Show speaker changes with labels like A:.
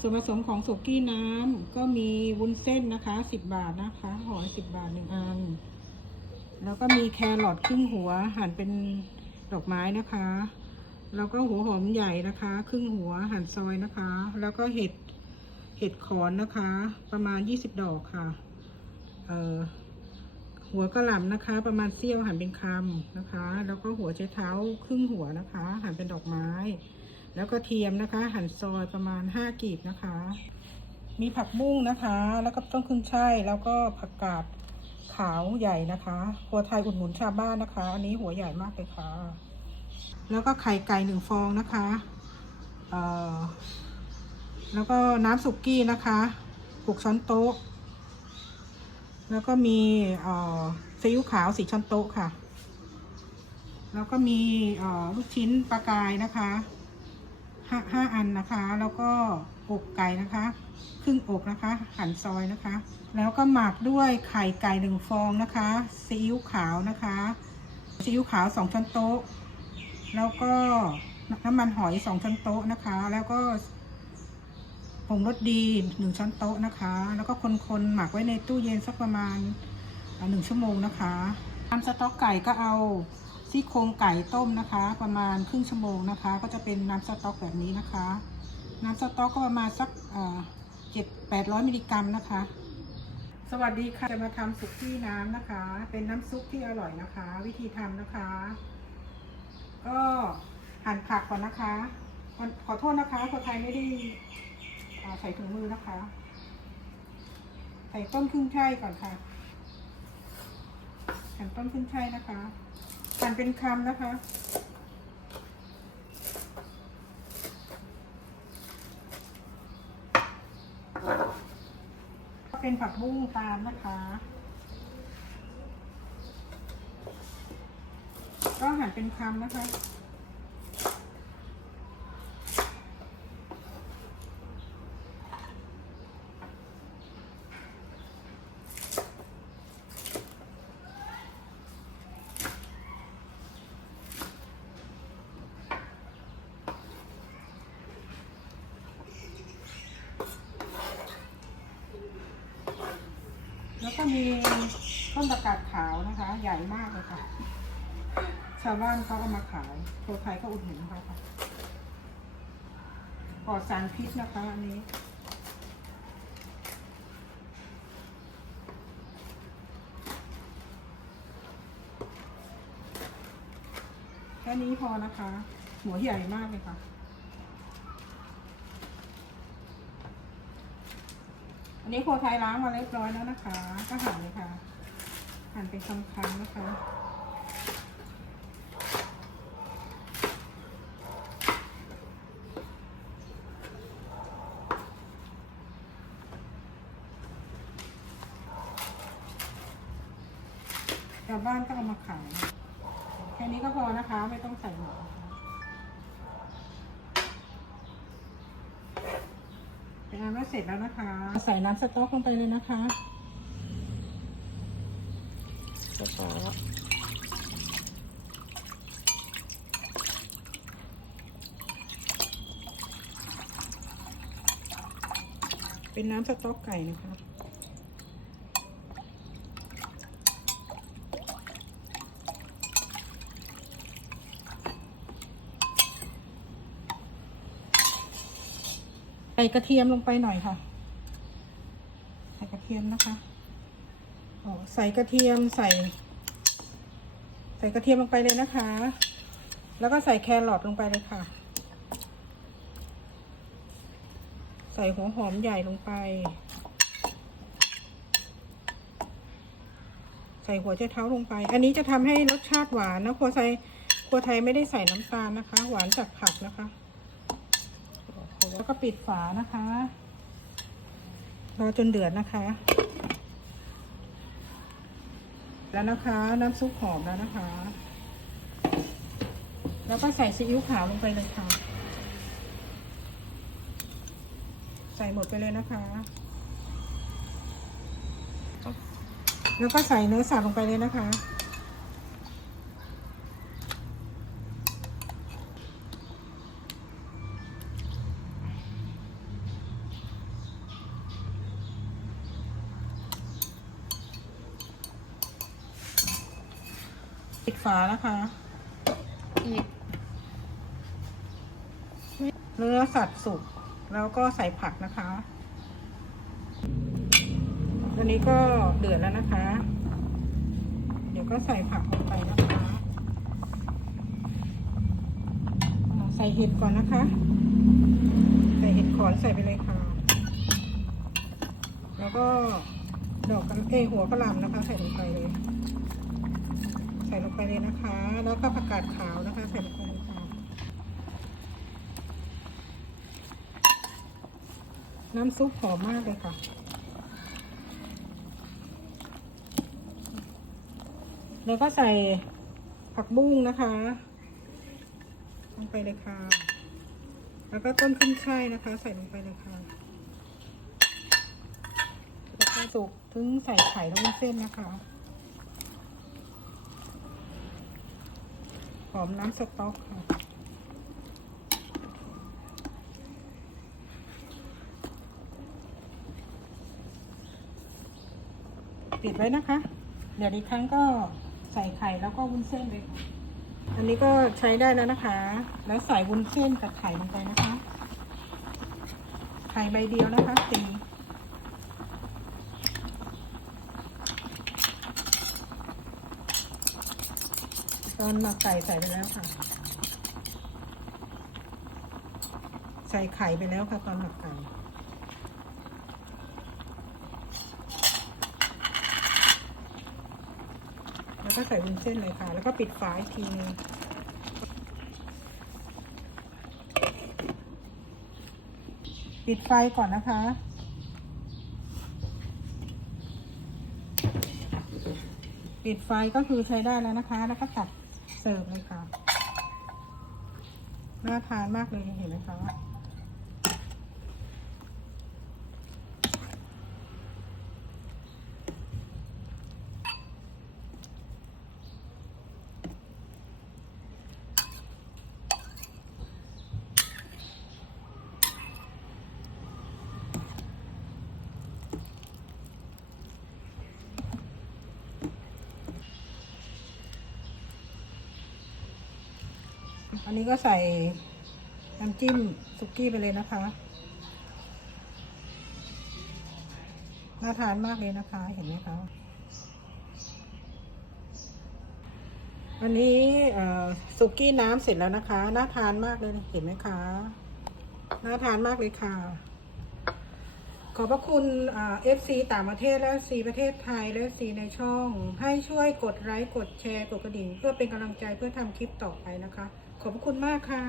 A: ส่วนผสมของสุกี้น้ำก็มีวุ้นเส้นนะคะสิบบาทนะคะห่อสิบบาทหนึ่งอัน แล้วก็มีแครอทครึ่งหัวหั่นเป็นดอกไม้นะคะ แล้วก็หัวหอมใหญ่นะคะ ครึ่งหัวหั่นซอยนะคะ แล้วก็เห็ดเห็ดขอนนะคะ ประมาณ20ดอกค่ะเอ่อหัวกระหล่ำนะคะ ประมาณเสี้ยวหั่นเป็นคำนะคะ แล้วก็หัวใจเท้าครึ่งหัวนะคะ หั่นเป็นดอกไม้ แล้วก็เทียมนะคะ หั่นซอยประมาณ 5กีบนะคะ มีผักบุ้งนะคะ แล้วก็ต้นขึ้นช่ายแล้วก็ผักกาดขาวใหญ่นะคะครัวไทยอุดหนุนชาวบ้านนะคะ อันนี้หัวใหญ่มากเลยค่ะ แล้วก็ไข่ไก่หนึ่งฟองนะคะเอ่อแล้วก็น้ำสุกี้นะคะหกช้อนโต๊ะ แล้วก็มีเอ่อซีอิ๊วขาวสี่ช้อนโต๊ะค่ะ แล้วก็มีเอ่อลูกชิ้นปลากายนะคะ ห้าห้าอันนะคะ แล้วก็อกไก่นะคะ ครึ่งอกนะคะ หั่นซอยนะคะ แล้วก็หมักด้วยไข่ไก่หนึ่งฟองนะคะซีอิ๊วขาวนะคะซีอิ๊วขาวสองช้อนโต๊ะ แล้วก็น้ำมันหอยสองช้อนโต๊ะนะคะ แล้วก็ผงรสดีหนึ่งช้อนโต๊ะนะคะ แล้วก็คนๆหมักไว้ในตู้เย็นสักประมาณหนึ่งชั่วโมงนะคะน้ำสต๊อกไก่ก็เอา ซี่โครงไก่ต้มนะคะ ประมาณครึ่งชั่วโมงนะคะ ก็จะเป็นน้ำสต๊อกแบบนี้นะคะ น้ำสต๊อกก็ประมาณสักเจ็ดแปดร้อยมิลลิกรัมนะคะ สวัสดีค่ะจะมาทำสุกี้น้ำนะคะ เป็นน้ำซุปที่อร่อยนะคะ วิธีทำนะคะ ก็หั่นผักก่อนนะคะขอโทษนะคะคนไทยไม่ได้ใส่ถุงมือนะคะ ใส่ต้นขึ้นช่ายก่อนค่ะหั่นต้นขึ้นช่ายนะคะ หั่นเป็นคำนะคะ เป็นผักบุ้งตามนะคะ ก็หั่นเป็นคำนะคะ มีต้นประกาศขาวนะคะ ใหญ่มากเลยค่ะ ชาวบ้านเขาเอามาขายโคไทยก็อุดหนุนเขาค่ะปลอดสารพิษนะคะอันนี้แค่นี้พอนะคะ หัวใหญ่มากเลยค่ะ นี้โคไทยล้างมาเรียบร้อยแล้วนะคะ ก็หั่นเลยค่ะ หั่นเป็นคำๆนะคะชาวบ้านก็เอามาขาย แค่นี้ก็พอนะคะ ไม่ต้องใส่หม ดนะคะเป็นอันว่าเสร็จแล้วนะคะ ใส่น้ำสต๊อกลงไปเลยนะคะสต๊อกเป็นน้ำสต๊อกไก่นะคะ ส่กระเทียมลงไปหน่อยค่ะ ใส่กระเทียมนะคะอ๋อใส่กระเทียมใส่ ใส่กระเทียมลงไปเลยนะคะ แล้วก็ใส่แครอทลงไปเลยค่ะ ใส่หัวหอมใหญ่ลงไป ใส่หัวใจเท้าลงไป อันนี้จะทำให้รสชาติหวานนะครัวไทยครัวไทยไม่ได้ใส่น้ำตาลนะคะ หวานจากผักนะคะ แล้วก็ปิดฝานะคะรอจนเดือดนะคะ แล้วนะคะน้ำซุปหอมแล้วนะคะ แล้วก็ใส่ซีอิ๊วขาวลงไปเลยค่ะ ใส่หมดไปเลยนะคะ แล้วก็ใส่เนื้อสัตว์ลงไปเลยนะคะ ปิดฝานะคะ
B: อีก
A: เนื้อสัตว์สุกแล้วก็ใส่ผักนะคะตัวนี้ก็เดือดแล้วนะคะ เดี๋ยวก็ใส่ผักลงไปนะคะ ใส่เห็ดก่อนนะคะ ใส่เห็ดขอนใส่ไปเลยค่ะ แล้วก็ดอกกระเอยหัวกระหล่ำนะคะ ใส่ลงไปเลยใส่ลงไปเลยนะคะ แล้วก็ผักกาดขาวนะคะ ใส่ลงไปเลยค่ะน้ำซุปหอมมากเลยค่ะ แล้วก็ใส่ผักบุ้งนะคะ ลงไปเลยค่ะ แล้วก็ต้นขึ้นช่ายนะคะ ใส่ลงไปเลยค่ะแล้วก็สุกถึงใส่ไข่แล้ววุ้นเส้นนะคะ หอมน้ำสต๊อกค่ะ ปิดไว้นะคะ เดี๋ยวอีกครั้งก็ใส่ไข่แล้วก็วุ้นเส้นเลยค่ะอันนี้ก็ใช้ได้แล้วนะคะ แล้วใส่วุ้นเส้นกับไข่ลงไปนะคะ ไข่ใบเดียวนะคะตี ตอนหมักไก่ใส่ไปแล้วค่ะ ใส่ไข่ไปแล้วค่ะตอนหมักไก่แล้วก็ใส่วุ้นเส้นเลยค่ะ แล้วก็ปิดฝาอีกทีนึงปิดไฟก่อนนะคะ ปิดไฟก็คือใช้ได้แล้วนะคะ แล้วก็ตัด เสิร์ฟเลยค่ะ น่าทานมากเลยเห็นไหมคะ อันนี้ก็ใส่น้ำจิ้มสุกี้ไปเลยนะคะ น่าทานมากเลยนะคะ เห็นไหมคะอันนี้สุกี้น้ำเสร็จแล้วนะคะ น่าทานมากเลย เห็นไหมคะ น่าทานมากเลยค่ะ ขอบพระคุณเอฟซีต่างประเทศและซีประเทศไทยและซีในช่อง ให้ช่วยกดไลค์กดแชร์กดกระดิ่ง เพื่อเป็นกำลังใจเพื่อทำคลิปต่อไปนะคะ ขอบพระคุณมากค่ะ